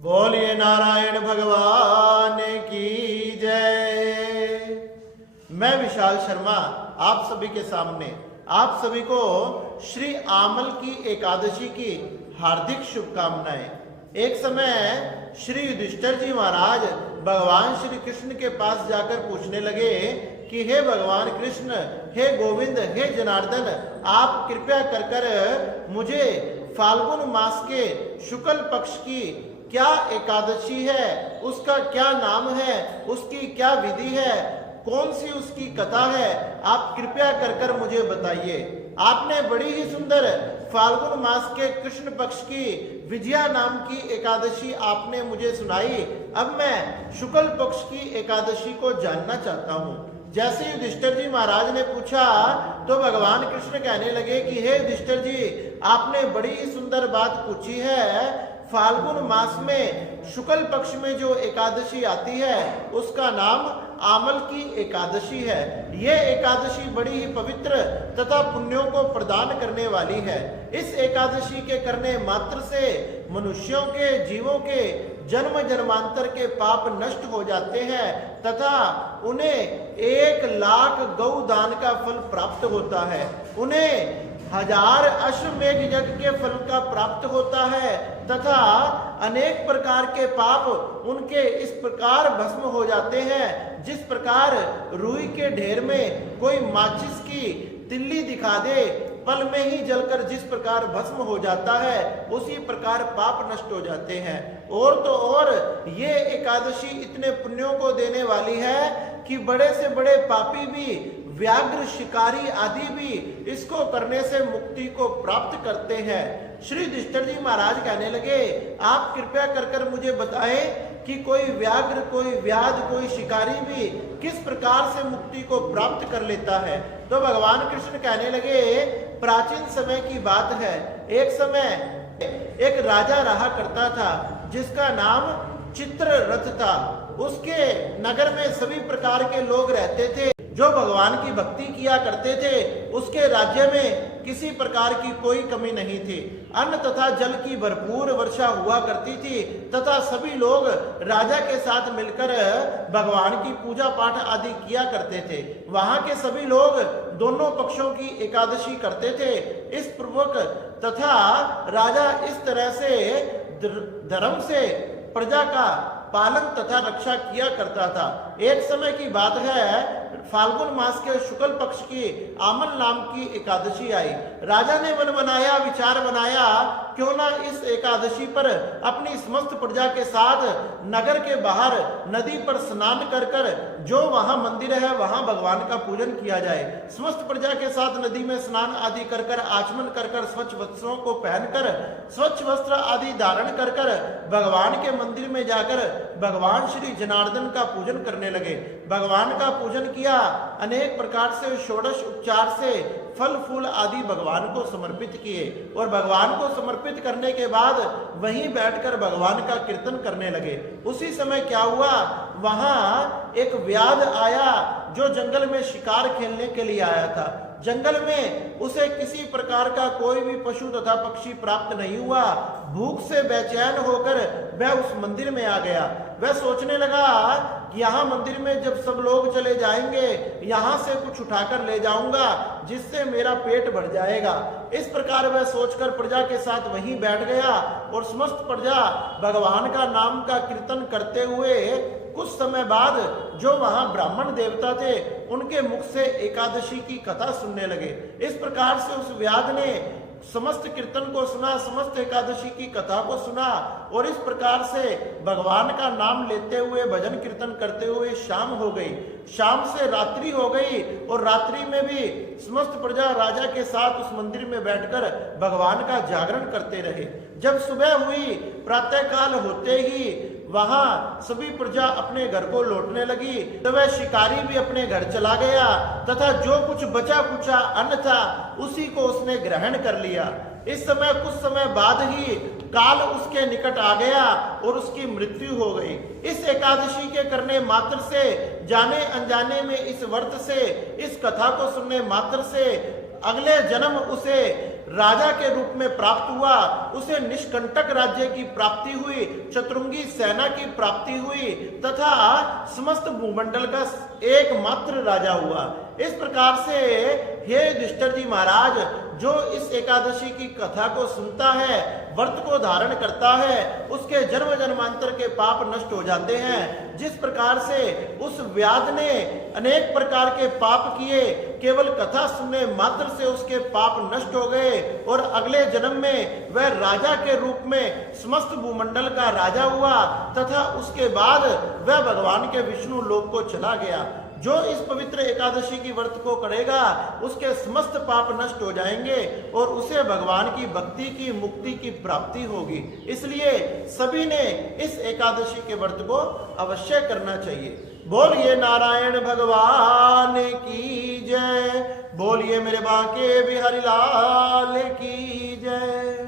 बोलिए नारायण भगवान की जय। मैं विशाल शर्मा आप सभी के सामने आप सभी को श्री आमल की एकादशी की हार्दिक शुभकामनाएं। एक समय श्री युधिष्ठिर जी महाराज भगवान श्री कृष्ण के पास जाकर पूछने लगे कि हे भगवान कृष्ण, हे गोविंद, हे जनार्दन, आप कृपया कर कर मुझे फाल्गुन मास के शुक्ल पक्ष की क्या एकादशी है, उसका क्या नाम है, उसकी क्या विधि है, कौन सी उसकी कथा है, आप कृपया कर कर मुझे बताइए। आपने बड़ी ही सुंदर फाल्गुन मास के कृष्ण पक्ष की विजया नाम की एकादशी आपने मुझे सुनाई। अब मैं शुक्ल पक्ष की एकादशी को जानना चाहता हूँ। जैसे युधिष्ठिर जी महाराज ने पूछा तो भगवान कृष्ण कहने लगे कि हे युधिष्ठिर जी, आपने बड़ी ही सुंदर बात पूछी है। फाल्गुन मास में शुक्ल पक्ष में जो एकादशी आती है उसका नाम आमल की एकादशी है। यह एकादशी बड़ी ही पवित्र तथा पुण्यों को प्रदान करने वाली है। इस एकादशी के करने मात्र से मनुष्यों के, जीवों के जन्म जन्मांतर के पाप नष्ट हो जाते हैं तथा उन्हें 1,00,000 गौ दान का फल प्राप्त होता है। उन्हें 1000 अश्वमेध यज्ञ के फल का प्राप्त होता है तथा अनेक प्रकार के पाप उनके इस प्रकार भस्म हो जाते हैं जिस प्रकार रुई के ढेर में कोई माचिस की तिल्ली दिखा दे, पल में ही जलकर जिस प्रकार भस्म हो जाता है उसी प्रकार पाप नष्ट हो जाते हैं। और तो और ये एकादशी इतने पुण्यों को देने वाली है कि बड़े से बड़े पापी भी, व्याघ्र, शिकारी आदि भी इसको करने से मुक्ति को प्राप्त करते हैं। श्री युधिष्ठिर जी महाराज कहने लगे, आप कृपया कर कर मुझे बताएं कि कोई व्याघ्र, कोई व्याध, कोई शिकारी भी किस प्रकार से मुक्ति को प्राप्त कर लेता है। तो भगवान कृष्ण कहने लगे, प्राचीन समय की बात है। एक समय एक राजा रहा करता था जिसका नाम चित्ररथ था। उसके नगर में सभी प्रकार के लोग रहते थे जो भगवान की भक्ति किया करते थे। उसके राज्य में किसी प्रकार की कोई कमी नहीं थी। अन्न तथा जल की भरपूर वर्षा हुआ करती थी तथा सभी लोग राजा के साथ मिलकर भगवान की पूजा पाठ आदि किया करते थे। वहां के सभी लोग दोनों पक्षों की एकादशी करते थे। इस पूर्वक तथा राजा इस तरह से धर्म से प्रजा का पालन तथा रक्षा किया करता था। एक समय की बात है, फाल्गुन मास के शुक्ल पक्ष की आमल नाम की एकादशी आई। राजा ने मन बनाया, विचार बनाया, क्यों ना इस एकादशी पर अपनी समस्त प्रजा के साथ नगर के बाहर नदी पर स्नान कर कर जो वहां मंदिर है वहां भगवान का पूजन किया जाए। समस्त प्रजा के साथ नदी में स्नान आदि कर कर, आचमन कर कर, स्वच्छ वस्त्रों को पहनकर, स्वच्छ वस्त्र आदि धारण कर कर भगवान के मंदिर में जाकर भगवान श्री जनार्दन का पूजन करने लगे। भगवान का पूजन किया, अनेक प्रकार से षोडश उपचार से फल फूल आदि भगवान को समर्पित किए और भगवान को समर्पित करने के बाद वहीं बैठकर भगवान का कीर्तन करने लगे। उसी समय क्या हुआ, वहां एक व्याध आया जो जंगल में शिकार खेलने के लिए आया था। जंगल में उसे किसी प्रकार का कोई भी पशु तथा पक्षी प्राप्त नहीं हुआ। भूख से बेचैन होकर वह उस मंदिर में आ गया। वह सोचने लगा कि यहाँ मंदिर में जब सब लोग चले जाएंगे, यहाँ से कुछ उठाकर ले जाऊंगा जिससे मेरा पेट भर जाएगा। इस प्रकार वह सोचकर प्रजा के साथ वहीं बैठ गया और समस्त प्रजा भगवान का नाम का कीर्तन करते हुए कुछ समय बाद जो वहां ब्राह्मण देवता थे उनके मुख से एकादशी की कथा सुनने लगे। इस प्रकार से उस व्याध ने समस्त कीर्तन को सुना, समस्त एकादशी की कथा को सुना और इस प्रकार से भगवान का नाम लेते हुए, भजन कीर्तन करते हुए शाम हो गई। शाम से रात्रि हो गई और रात्रि में भी समस्त प्रजा राजा के साथ उस मंदिर में बैठकर भगवान का जागरण करते रहे। जब सुबह हुई, प्रातः काल होते ही वहां सभी प्रजा अपने घर को लौटने लगी तो वह शिकारी भी अपने घर चला गया तथा जो कुछ बचा कुचा अन्न था उसी को उसने ग्रहण कर लिया। इस समय कुछ समय बाद ही काल उसके निकट आ गया और उसकी मृत्यु हो गई। इस एकादशी के करने मात्र से, जाने अनजाने में इस व्रत से, इस कथा को सुनने मात्र से अगले जन्म उसे राजा के रूप में प्राप्त हुआ, उसे निष्कंटक राज्य की प्राप्ति हुई, चतुरंगी सेना की प्राप्ति हुई तथा समस्त भूमंडल का एकमात्र राजा हुआ। इस प्रकार से हे युधिष्ठिर जी महाराज, जो इस एकादशी की कथा को सुनता है, व्रत को धारण करता है, उसके जन्म जन्मांतर के पाप नष्ट हो जाते हैं। जिस प्रकार से उस व्याध ने अनेक प्रकार के पाप किए, केवल कथा सुनने मात्र से उसके पाप नष्ट हो गए और अगले जन्म में वह राजा के रूप में समस्त भूमंडल का राजा हुआ तथा उसके बाद वह भगवान के विष्णु लोक को चला गया। जो इस पवित्र एकादशी की व्रत को करेगा, उसके समस्त पाप नष्ट हो जाएंगे और उसे भगवान की भक्ति की, मुक्ति की प्राप्ति होगी। इसलिए सभी ने इस एकादशी के व्रत को अवश्य करना चाहिए। बोलिए नारायण भगवान की जय, बोलिए मेरे बांके बिहारी लाल की जय।